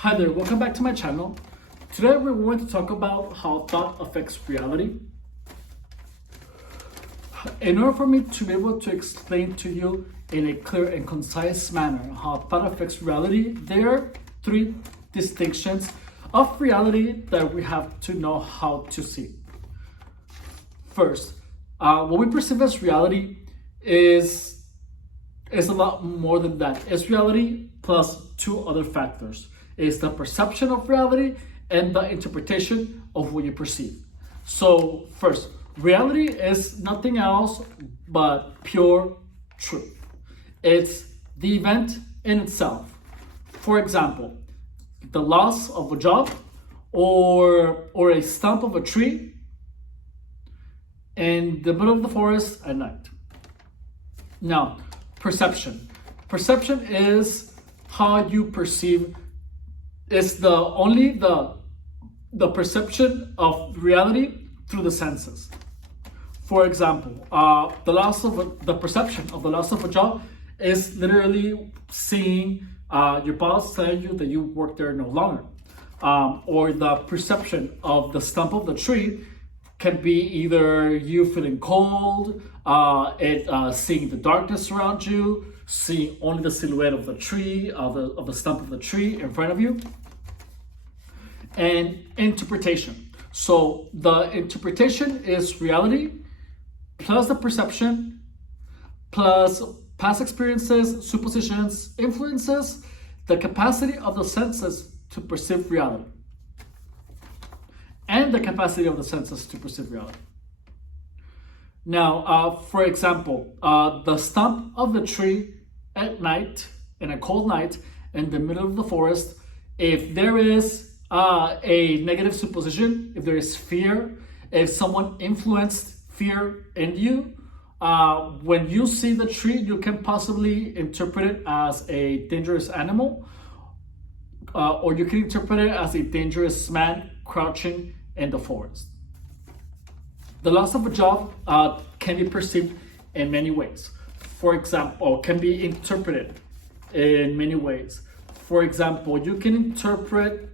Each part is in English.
Hi there, welcome back to my channel. Today we're going to talk about how thought affects reality. In order for me to be able to explain to you in a clear and concise manner how thought affects reality, there are three distinctions of reality that we have to know how to see. First, what we perceive as reality is a lot more than that. It's reality plus two other factors. It's the perception of reality and the interpretation of what you perceive. So first, reality is nothing else but pure truth. It's the event in itself. For example, the loss of a job or a stump of a tree in the middle of the forest at night. Now, perception. Perception is how you perceive. It's the perception of reality through the senses. For example, the perception of the loss of a job is literally seeing your boss tell you that you work there no longer. Or the perception of the stump of the tree can be either you feeling cold, seeing the darkness around you, seeing only the silhouette of the tree, of the stump of the tree in front of you. And interpretation. So the interpretation is reality plus the perception plus past experiences, suppositions, influences, the capacity of the senses to perceive reality. And the capacity of the senses to perceive reality. Now, for example, the stump of the tree at night, in a cold night, in the middle of the forest, if there is a negative supposition, if there is fear, if someone influenced fear in you, when you see the tree, you can possibly interpret it as a dangerous animal, or you can interpret it as a dangerous man crouching in the forest. The loss of a job can be perceived in many ways. For example, can be interpreted in many ways. For example, you can interpret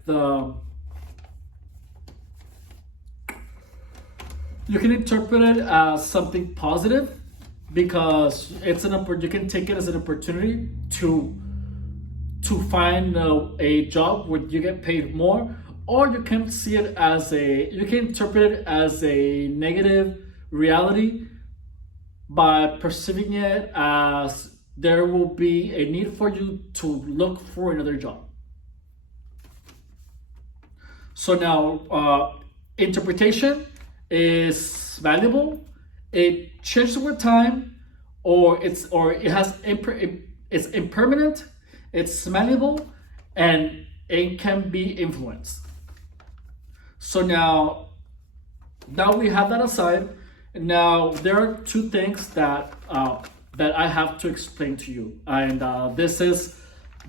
it as something positive because you can take it as an opportunity to find a job where you get paid more, or you can interpret it as a negative reality by perceiving it as there will be a need for you to look for another job. So now, interpretation is valuable. It changes with time, it's impermanent, it's malleable, and it can be influenced. So now we have that aside. Now there are two things that I have to explain to you, and this is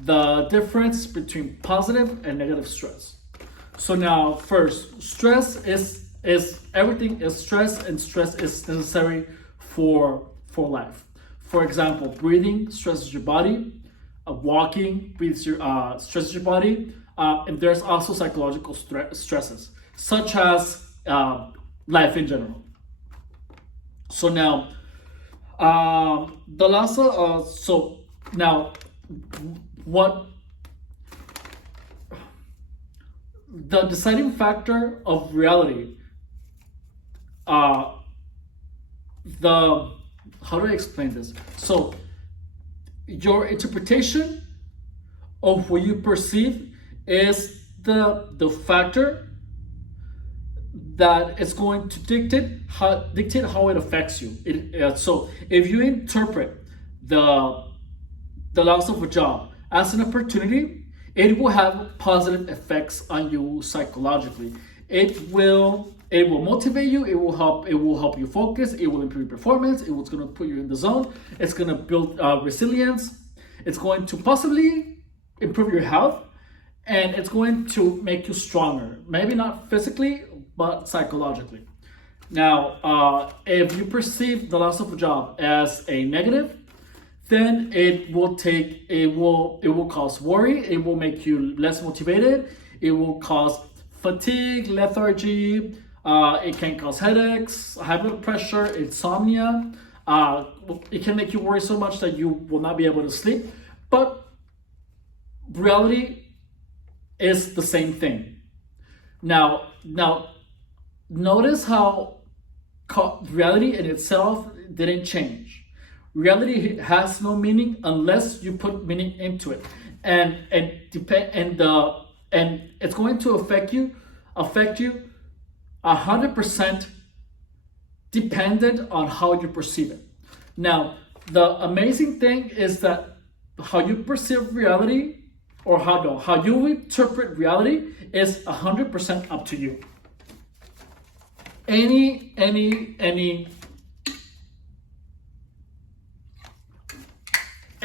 the difference between positive and negative stress. So now, first, stress is everything is stress, and stress is necessary for life. For example, breathing stresses your body, walking stresses your body, and there's also psychological stresses, such as life in general. So now, the last so now what the deciding factor of reality, how do I explain this? So your interpretation of what you perceive is the factor that is going to dictate how it affects you. So if you interpret the loss of a job as an opportunity, it will have positive effects on you psychologically. It will motivate you. It will help you focus. It will improve performance. It's going to put you in the zone. It's going to build resilience. It's going to possibly improve your health, and it's going to make you stronger. Maybe not physically, but psychologically. Now, if you perceive the loss of a job as a negative, then it will cause worry, it will make you less motivated, it will cause fatigue, lethargy, it can cause headaches, high blood pressure, insomnia. It can make you worry so much that you will not be able to sleep. But reality is the same thing. Now notice how reality in itself didn't change. Reality has no meaning unless you put meaning into it, and it's going to affect you 100% dependent on how you perceive it. Now, the amazing thing is that how you perceive reality, or how you interpret reality, is 100% up to you.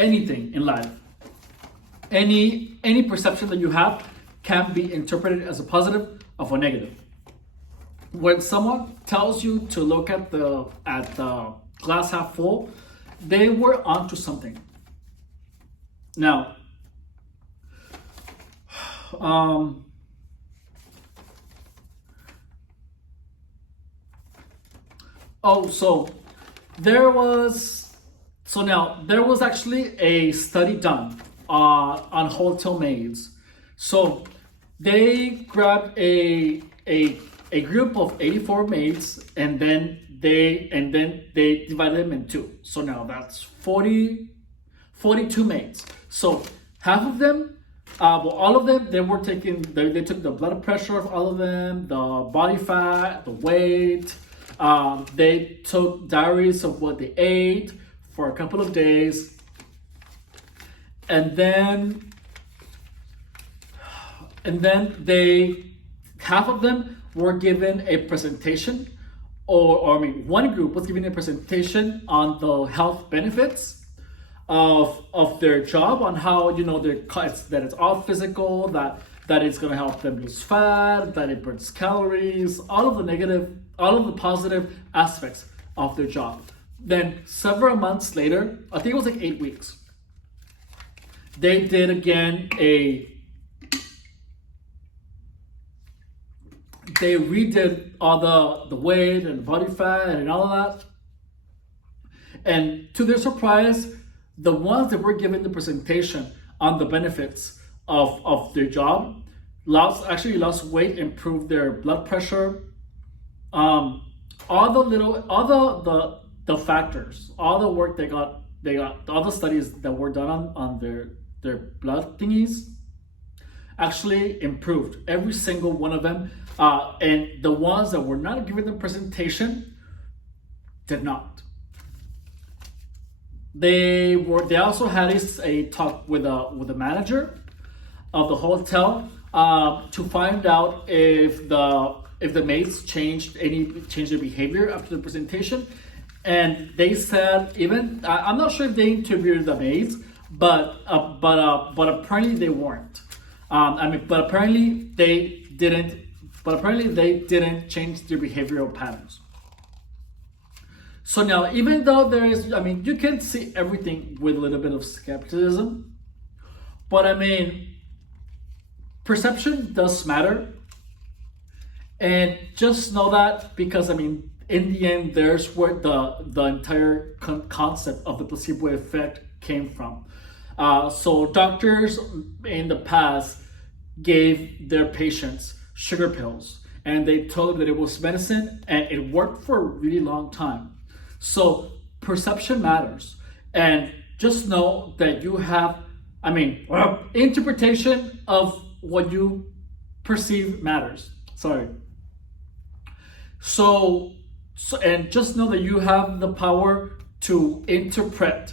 Anything in life, any perception that you have can be interpreted as a positive or a negative. When someone tells you to look at the glass half full, they were onto something. Now, there was actually a study done on hotel maids. So they grabbed a group of 84 maids, and then they divided them in two. So now that's 42 maids. So half of them, all of them, they took the blood pressure of all of them, the body fat, the weight. They took diaries of what they ate for a couple of days, and then half of them were given a presentation, one group was given a presentation on the health benefits of their job, on how that it's all physical, that it's going to help them lose fat, that it burns calories, all of the positive aspects of their job. Then several months later, I think it was like 8 weeks, they did again they redid all the weight and body fat and all of that. And to their surprise, the ones that were given the presentation on the benefits of their job lost weight, improved their blood pressure, all the factors, all the work they got, all the studies that were done on their blood thingies actually improved, every single one of them. And the ones that were not given the presentation did not. They also had a talk with a manager of the hotel to find out if the maids changed their behavior after the presentation. And they said, I'm not sure if they interviewed the maids, but apparently they weren't. But apparently they didn't change their behavioral patterns. So now, even though you can see everything with a little bit of skepticism, but perception does matter. And just know that, because in the end, there's where the entire concept of the placebo effect came from. So doctors in the past gave their patients sugar pills, and they told them that it was medicine, and it worked for a really long time. So perception matters, and just know that you have, interpretation of what you perceive matters. Sorry. So and just know that you have the power to interpret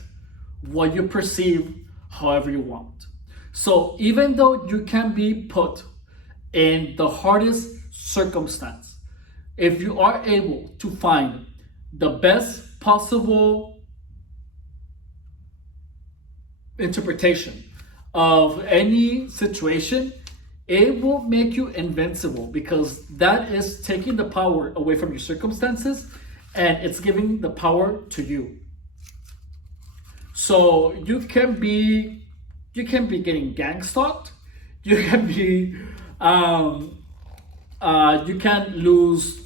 what you perceive however you want. So even though you can be put in the hardest circumstance, if you are able to find the best possible interpretation of any situation, it will make you invincible, because that is taking the power away from your circumstances and it's giving the power to you. So you can be getting gang stalked. You can be you can lose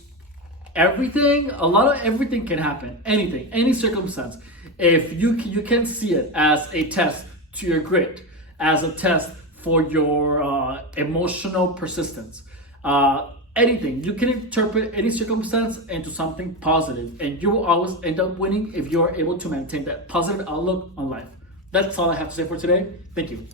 everything. A lot of everything can happen. Anything, any circumstance. If you can see it as a test to your grit, as a test for your emotional persistence. Anything, you can interpret any circumstance into something positive, and you will always end up winning if you are able to maintain that positive outlook on life. That's all I have to say for today. Thank you.